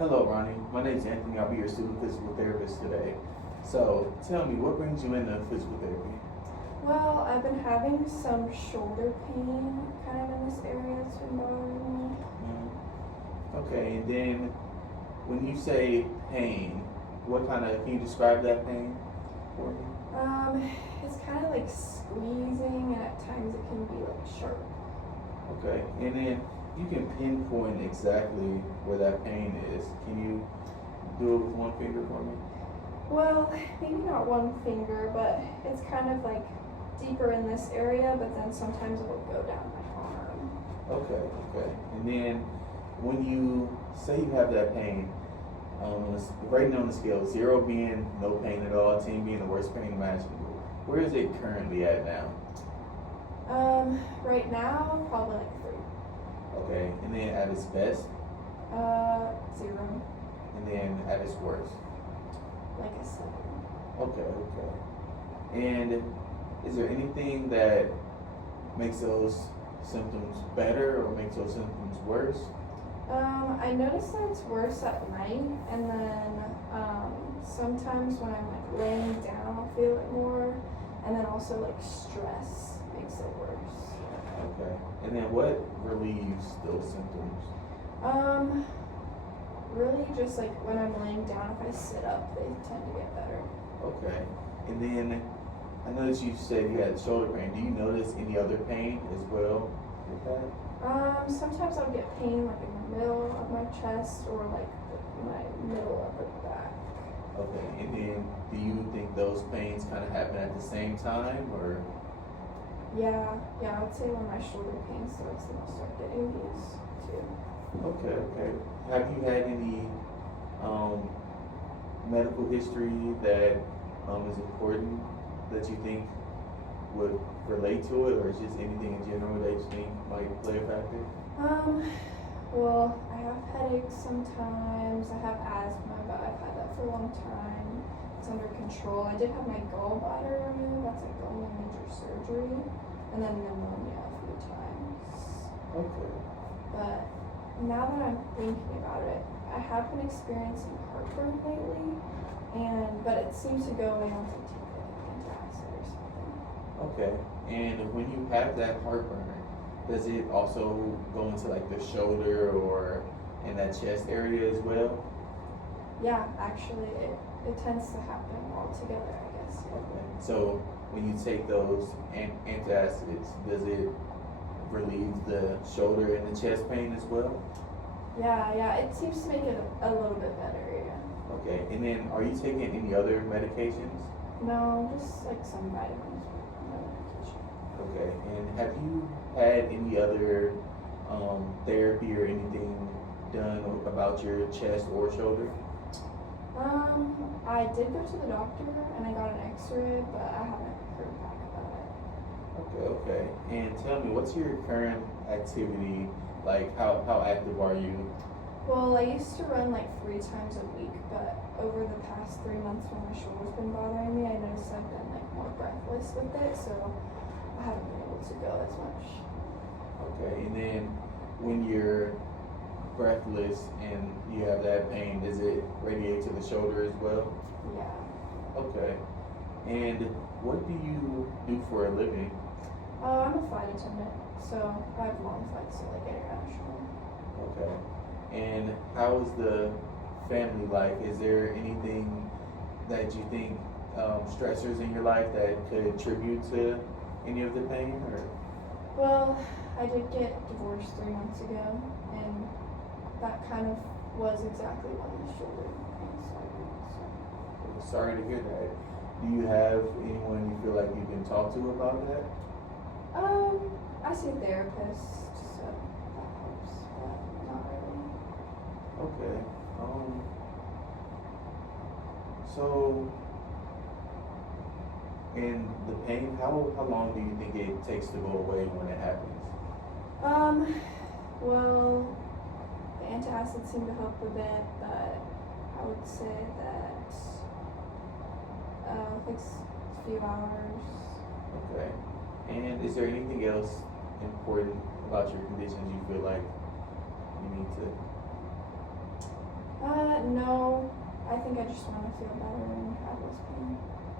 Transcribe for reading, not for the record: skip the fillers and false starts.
Hello, Ronnie. My name is Anthony. I'll be your student physical therapist today. So, tell me, what brings you into physical therapy? Well, I've been having some shoulder pain kind of in this area that's been bothering me. Okay, and then when you say pain, can you describe that pain for me? It's kind of like squeezing, and at times it can be like sharp. Okay, and then you can pinpoint exactly where that pain is. Can you do it with one finger for me? Well, maybe not one finger, but it's kind of like deeper in this area, but then sometimes it will go down my arm. Okay. And then when you say you have that pain, rating on the scale, 0 being no pain at all, 10 being the worst pain imaginable, where is it currently at now? Right now, probably like 3. Okay, and then at its best? 0. And then at its worst? Like a 7. Okay. And is there anything that makes those symptoms better or makes those symptoms worse? I notice that it's worse at night, and then sometimes when I'm like laying down, I'll feel it more, and then also like stress makes it worse. Okay. And then what relieves those symptoms? Really just like when I'm laying down, if I sit up, they tend to get better. Okay. And then I noticed you said you had shoulder pain. Do you notice any other pain as well with that? Sometimes I'll get pain like in the middle of my chest or like my middle upper back. Okay. And then do you think those pains kind of happen at the same time or? Yeah, I would say when my shoulder pain starts, then I'll start getting these too. Okay. Have you had any medical history that is important that you think would relate to it, or is just anything in general that you think might play a factor? Well, I have headaches sometimes. I have asthma, but I've had that for a long time. It's under control. I did have my gallbladder removed. That's like the only major surgery, and then pneumonia a few times. Okay. But now that I'm thinking about it, I have been experiencing heartburn lately, but it seems to go away once I take like antacid or something. Okay. And when you have that heartburn, does it also go into like the shoulder or in that chest area as well? Yeah, actually, it tends to happen all together, I guess. Okay. So when you take those antacids, does it relieve the shoulder and the chest pain as well? Yeah, it seems to make it a little bit better, yeah. Okay. And then are you taking any other medications? No, just like some vitamins with no medication. Okay, and have you had any other therapy or anything done about your chest or shoulder? I did go to the doctor and I got an x-ray, but I haven't heard back about it. Okay. And tell me, what's your current activity? Like, how active are you? Well, I used to run like 3 times a week, but over the past 3 months when my shoulder's been bothering me, I noticed I've been like more breathless with it, so I haven't been able to go as much. Okay, and then when you're breathless and you have that pain, does it radiate to the shoulder as well? Yeah. Okay. And what do you do for a living? I'm a flight attendant, so I have long flights to like international. Okay. And how is the family life? Is there anything that you think stressors in your life that could attribute to any of the pain? Or? Well, I did get divorced 3 months ago, and that kind of was exactly when the shoulder pain started. So. Sorry to hear that. Do you have anyone you feel like you can talk to about that? I see a therapist, so that helps, but not really. Okay. So, and the pain, how long do you think it takes to go away when it happens? Well, the antacids seem to help a bit, but I would say that it takes a few hours. Okay. And is there anything else important about your conditions you feel like you need to? No, I think I just want to feel better and